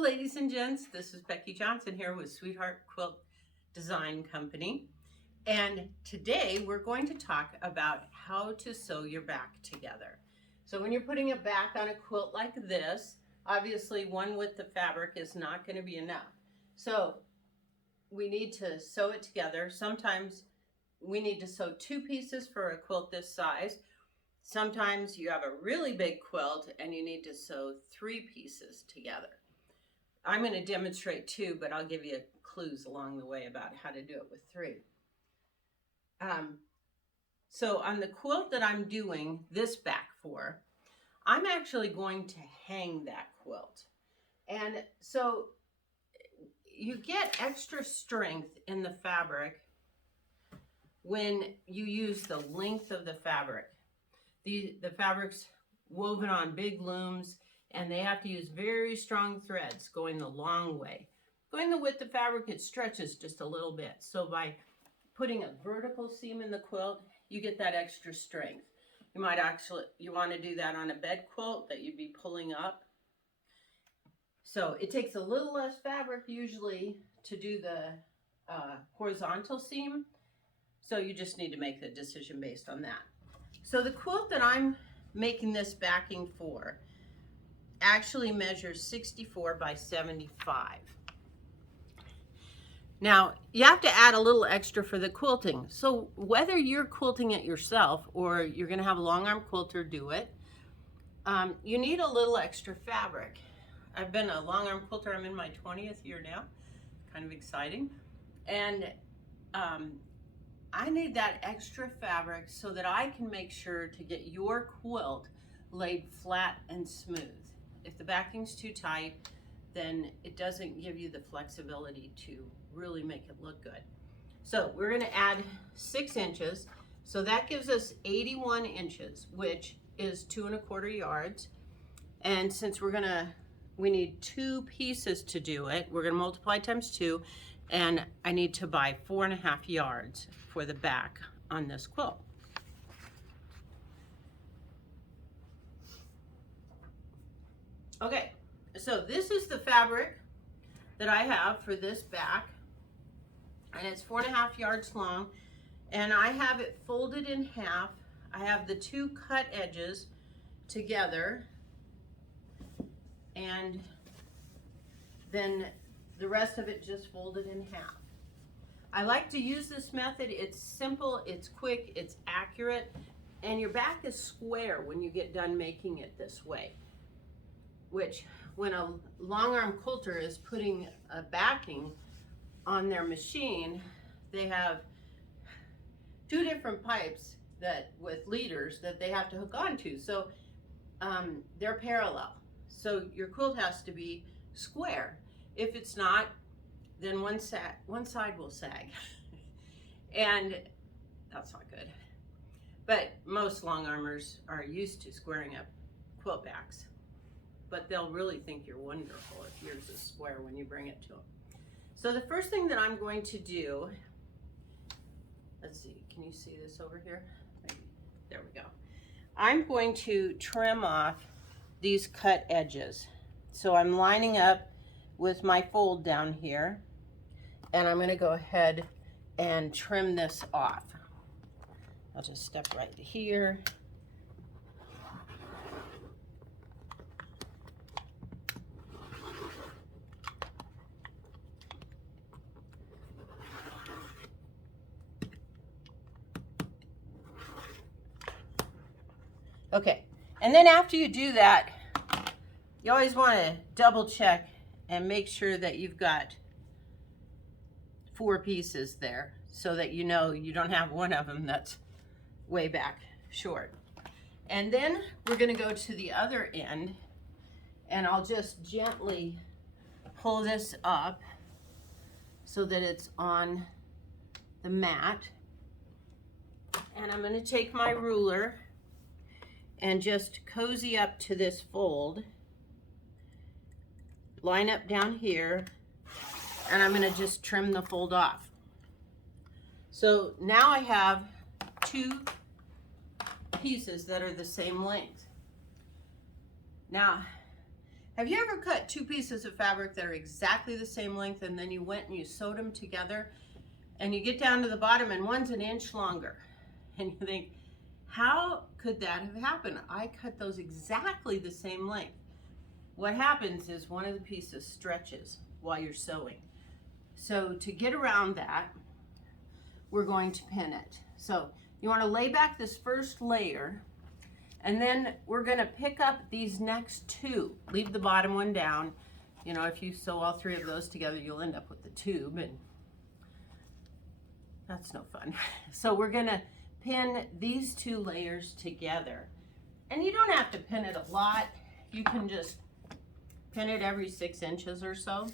Hello ladies and gents, this is Becky Johnson here with Sweetheart Quilt Design Company, and today we're going to talk about how to sew your back together. So when you're putting a back on a quilt like this, obviously one width of fabric is not going to be enough. So we need to sew it together. Sometimes we need to sew two pieces for a quilt this size. Sometimes you have a really big quilt and you need to sew three pieces together. I'm going to demonstrate two, but I'll give you clues along the way about how to do it with three. So on the quilt that I'm doing this back for, I'm actually going to hang that quilt. And so you get extra strength in the fabric when you use the length of the fabric. The fabric's woven on big looms, and they have to use very strong threads going the long way. Going the width of fabric, it stretches just a little bit. So by putting a vertical seam in the quilt, you get that extra strength. You might actually, you want to do that on a bed quilt that you'd be pulling up. So it takes a little less fabric usually to do the horizontal seam. So you just need to make the decision based on that. So the quilt that I'm making this backing for actually measures 64 by 75. Now, you have to add a little extra for the quilting. So whether you're quilting it yourself or you're going to have a long arm quilter do it, you need a little extra fabric. I've been a long arm quilter, I'm in my 20th year now, kind of exciting. And I need that extra fabric so that I can make sure to get your quilt laid flat and smooth. If the backing's too tight, then it doesn't give you the flexibility to really make it look good. So we're going to add 6 inches. So that gives us 81 inches, which is 2 1/4 yards. And since we need 2 pieces to do it, we're going to multiply times 2, and I need to buy 4 1/2 yards for the back on this quilt. Okay, so this is the fabric that I have for this back, and it's 4 1/2 yards long, and I have it folded in half. I have the 2 cut edges together, and then the rest of it just folded in half. I like to use this method. It's simple, it's quick, it's accurate, and your back is square when you get done making it this way. Which, when a long arm quilter is putting a backing on their machine, they have 2 different pipes with leaders that they have to hook onto. So they're parallel. So your quilt has to be square. If it's not, then one side will sag. And that's not good. But most long armers are used to squaring up quilt backs. But they'll really think you're wonderful if yours is square when you bring it to them. So the first thing that I'm going to do, let's see, can you see this over here? Maybe. There we go. I'm going to trim off these cut edges. So I'm lining up with my fold down here, and I'm going to go ahead and trim this off. I'll just step right here. Okay, and then after you do that, you always want to double check and make sure that you've got 4 pieces there so that you know you don't have one of them that's way back short. And then we're going to go to the other end, and I'll just gently pull this up so that it's on the mat. And I'm going to take my ruler and just cozy up to this fold, line up down here, and I'm going to just trim the fold off. So now I have 2 pieces that are the same length. Now, Have you ever cut two pieces of fabric that are exactly the same length and then you went and you sewed them together and you get down to the bottom and one's an inch longer and you think, how could that have happened? I cut those exactly the same length. What happens is one of the pieces stretches while you're sewing. So to get around that, we're going to pin it. So you want to lay back this first layer, and then we're going to pick up these next two. Leave the bottom one down. You know, if you sew all three of those together, you'll end up with the tube, and that's no fun. So we're going to pin these two layers together. And you don't have to pin it a lot. You can just pin it every 6 inches or so.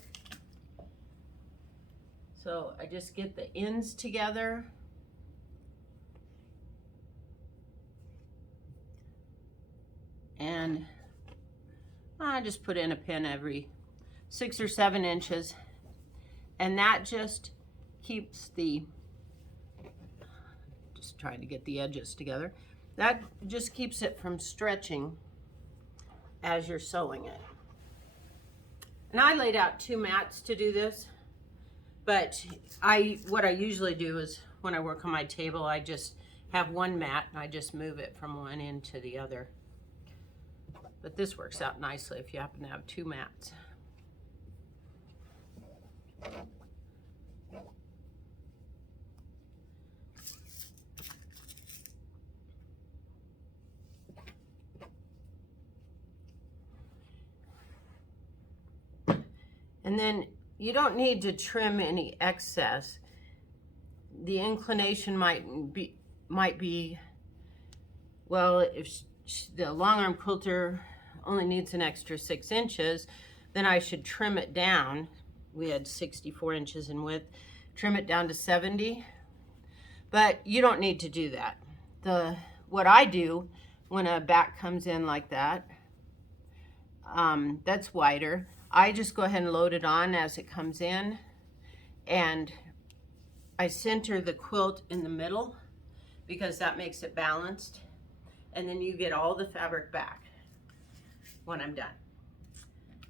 So I just get the ends together. And I just put in a pin every 6 or 7 inches. And that just keeps just trying to get the edges together. That just keeps it from stretching as you're sewing it. And I laid out 2 mats to do this, but what I usually do is when I work on my table, I just have 1 mat and I just move it from one end to the other. But this works out nicely if you happen to have 2 mats. And then you don't need to trim any excess. The inclination might be, well, if the long arm quilter only needs an extra 6 inches, then I should trim it down. We had 64 inches in width, trim it down to 70. But you don't need to do that. What I do when a back comes in like that, that's wider, I just go ahead and load it on as it comes in, and I center the quilt in the middle because that makes it balanced, and then you get all the fabric back when I'm done.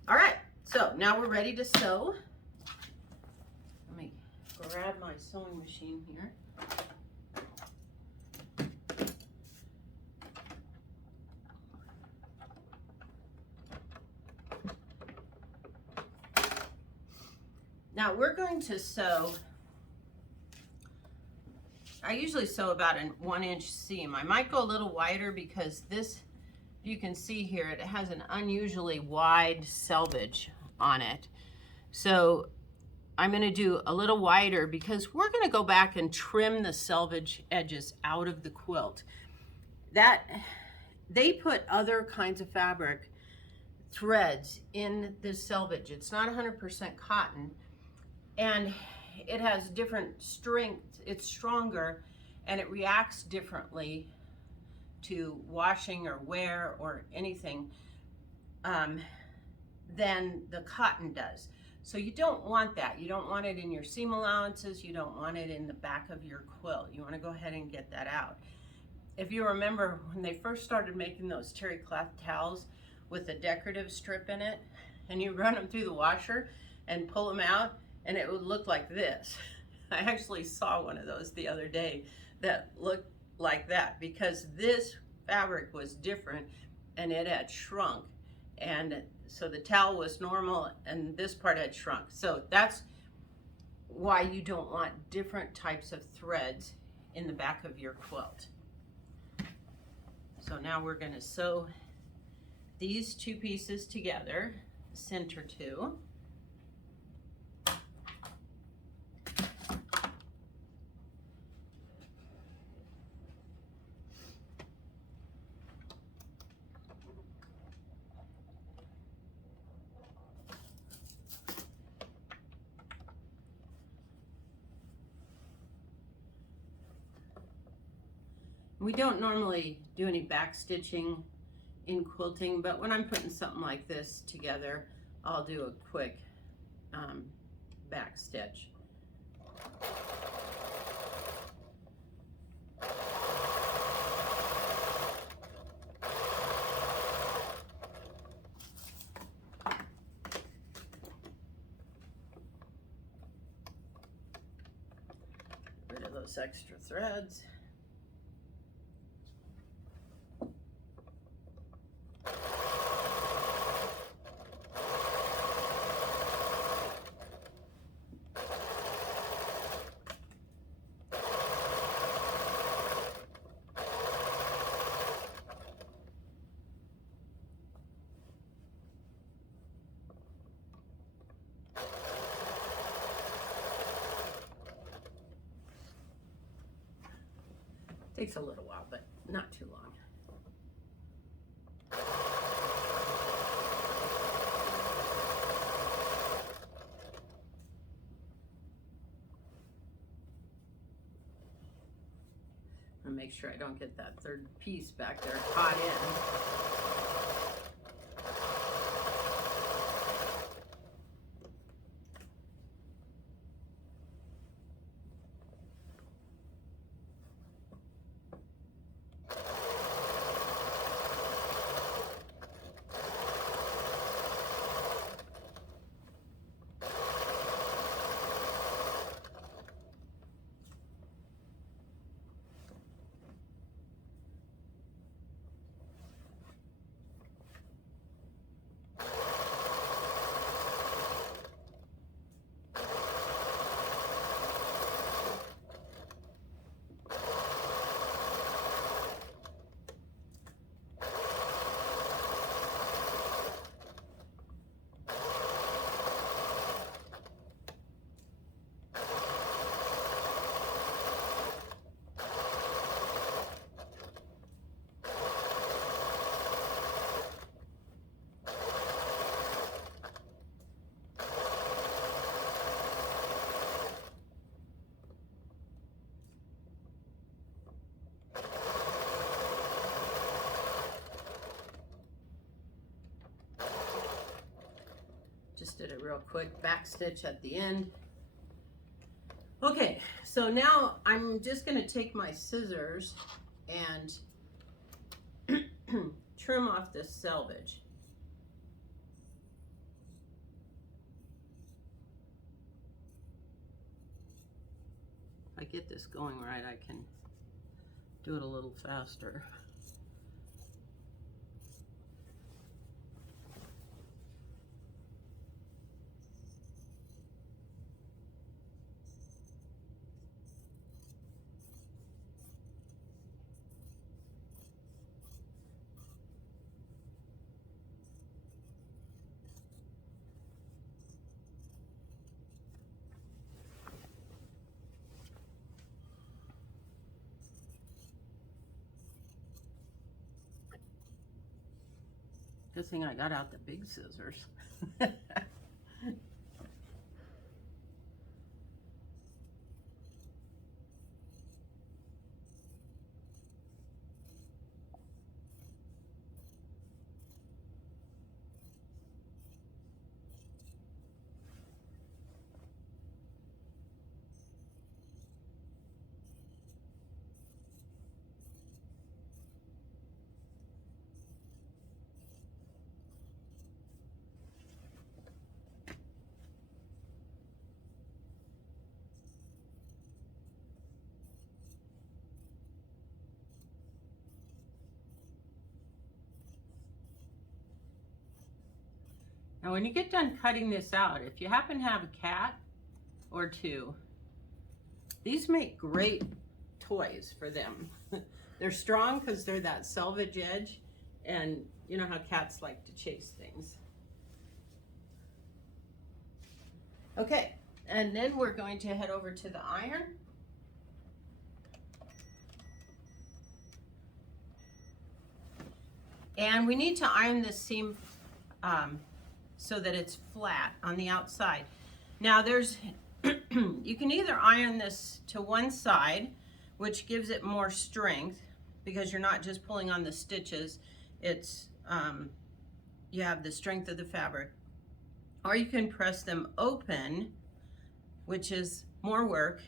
All right, so now we're ready to sew. Let me grab my sewing machine here. Now we're going to sew, I usually sew about a 1-inch seam. I might go a little wider because this, you can see here, it has an unusually wide selvage on it. So I'm going to do a little wider because we're going to go back and trim the selvage edges out of the quilt. They put other kinds of fabric threads in the selvage. It's not 100% cotton. And it has different strength, it's stronger, and it reacts differently to washing or wear or anything than the cotton does. So you don't want that. You don't want it in your seam allowances. You don't want it in the back of your quilt. You want to go ahead and get that out. If you remember when they first started making those terry cloth towels with a decorative strip in it, and you run them through the washer and pull them out, and it would look like this. I actually saw one of those the other day that looked like that because this fabric was different and it had shrunk. And so the towel was normal and this part had shrunk. So that's why you don't want different types of threads in the back of your quilt. So now we're going to sew these 2 pieces together, center 2. We don't normally do any back stitching in quilting, but when I'm putting something like this together, I'll do a quick back stitch. those extra threads. Takes a little while, but not too long. I'm gonna make sure I don't get that third piece back there caught in. Just did a real quick back stitch at the end. Okay, so now I'm just going to take my scissors and trim off this selvage. If I get this going right, I can do it a little faster. Good thing I got out the big scissors. Now when you get done cutting this out, if you happen to have a cat or two, these make great toys for them. They're strong because they're that selvage edge, and you know how cats like to chase things. Okay, and then we're going to head over to the iron. And we need to iron this seam so that it's flat on the outside. Now there's, you can either iron this to one side, which gives it more strength because you're not just pulling on the stitches, it's, you have the strength of the fabric. Or you can press them open, which is more work,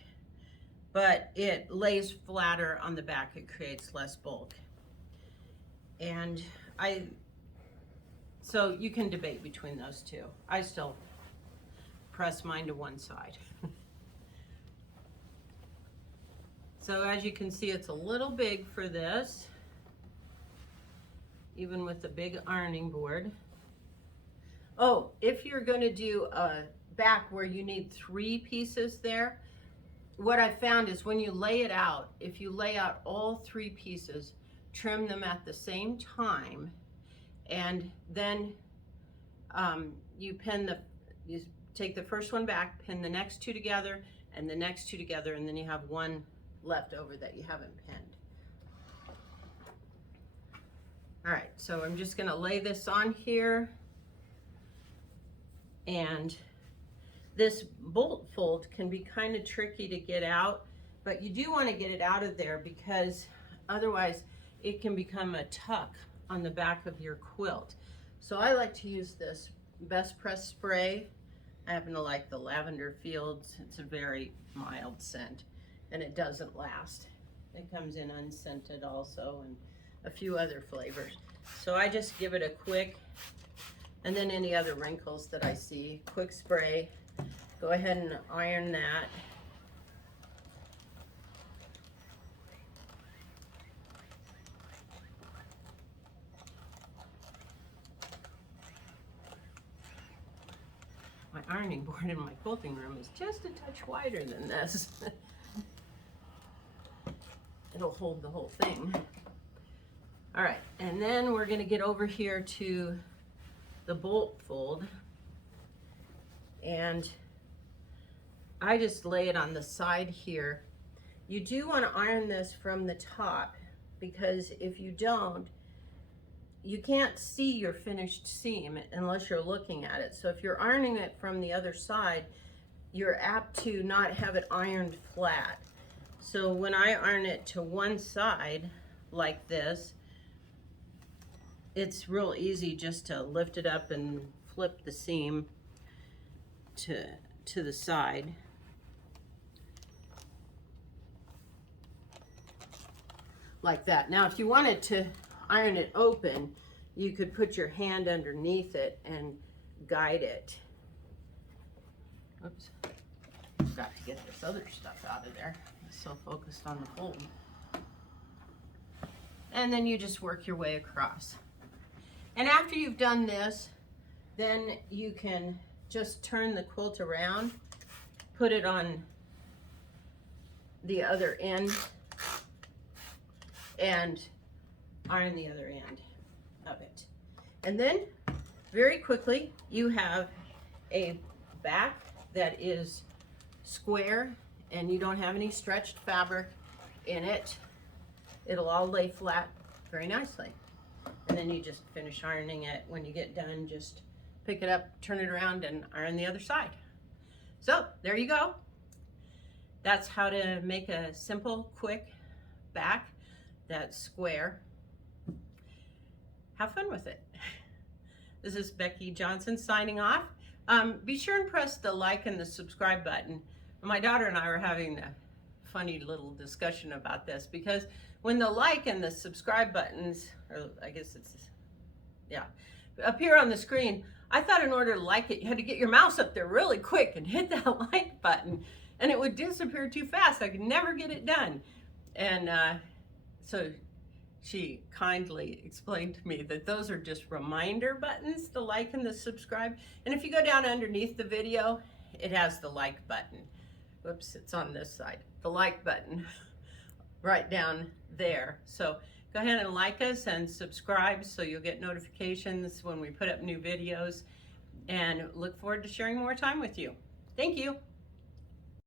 but it lays flatter on the back, it creates less bulk. And so you can debate between those two. I still press mine to one side. So as you can see, it's a little big for this, even with the big ironing board. Oh, if you're going to do a back where you need 3 pieces there, what I found is when you lay it out, if you lay out all 3 pieces, trim them at the same time, and then you take the first one back, pin the next 2 together, and the next 2 together, and then you have one left over that you haven't pinned. All right, so I'm just gonna lay this on here, and this bolt fold can be kind of tricky to get out, but you do want to get it out of there because otherwise it can become a tuck on the back of your quilt. So I like to use this Best Press spray. I happen to like the Lavender Fields. It's a very mild scent and it doesn't last. It comes in unscented also and a few other flavors. So I just give it a quick, and then any other wrinkles that I see, quick spray. Go ahead and iron that. My ironing board in my quilting room is just a touch wider than this. It'll hold the whole thing. All right, and then we're gonna get over here to the bolt fold, and I just lay it on the side here. You do want to iron this from the top because if you don't, you can't see your finished seam unless you're looking at it. So if you're ironing it from the other side, you're apt to not have it ironed flat. So when I iron it to one side like this, it's real easy just to lift it up and flip the seam to the side. Like that. Now if you wanted to iron it open, you could put your hand underneath it and guide it. Oops. Got to get this other stuff out of there. I'm so focused on the fold. And then you just work your way across. And after you've done this, then you can just turn the quilt around, put it on the other end, and iron the other end of it. And then very quickly you have a back that is square and you don't have any stretched fabric in it. It'll all lay flat very nicely. And then you just finish ironing it. When you get done, just pick it up, turn it around, and iron the other side. So there you go. That's how to make a simple, quick back that's square. Have fun with it. This is Becky Johnson signing off. Be sure and press the like and the subscribe button. My daughter and I were having a funny little discussion about this because when the like and the subscribe buttons, or I guess it's, yeah, appear on the screen, I thought in order to like it, you had to get your mouse up there really quick and hit that like button, and it would disappear too fast. I could never get it done. And so she kindly explained to me that those are just reminder buttons, the like and the subscribe. And if you go down underneath the video, it has the like button. Whoops, it's on this side. The like button right down there. So go ahead and like us and subscribe so you'll get notifications when we put up new videos, and look forward to sharing more time with you. Thank you.